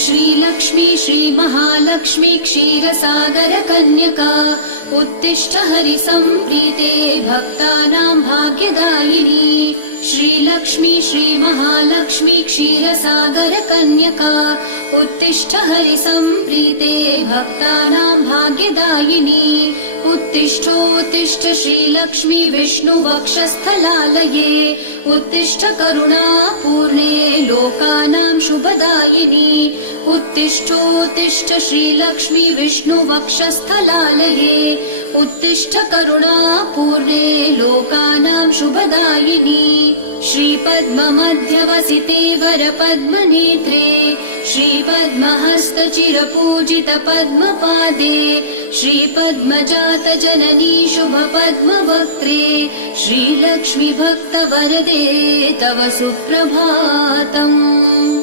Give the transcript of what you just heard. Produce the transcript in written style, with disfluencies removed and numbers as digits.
श्रीलक्ष्मी श्रीमहालक्ष्मी क्षीरसागर कन्यका उत्तिष्ठ हरिसम्प्रीते भक्तानां भाग्यदायिनी। श्रीलक्ष्मी श्रीमहालक्ष्मी क्षीरसागर कन्यका उत्तिष्ठ हरिसम्प्रीते भक्तानां भाग्यदायिनी। उत्तिष्ठोत्तिष्ठ श्रीलक्ष्मी विष्णुवक्षस्थलालये उत्तिष्ठ करुणापूर्णे लोकानां शुभदायिनी। उत्तिष्ठोत्तिष्ठ श्रीलक्ष्मी विष्णुवक्षस्थलालये उत्तिष्ठ करुणापूर्णे लोकानां शुभदायिनी। श्रीपद्ममध्यवसिते वरपद्मनेत्रे श्रीपद्महस्तचिरपूजित पद्मपादे श्रीपद्मजात जननी शुभपद्मवक्त्रे श्रीलक्ष्मी भक्तवरदे तव सुप्रभातम्।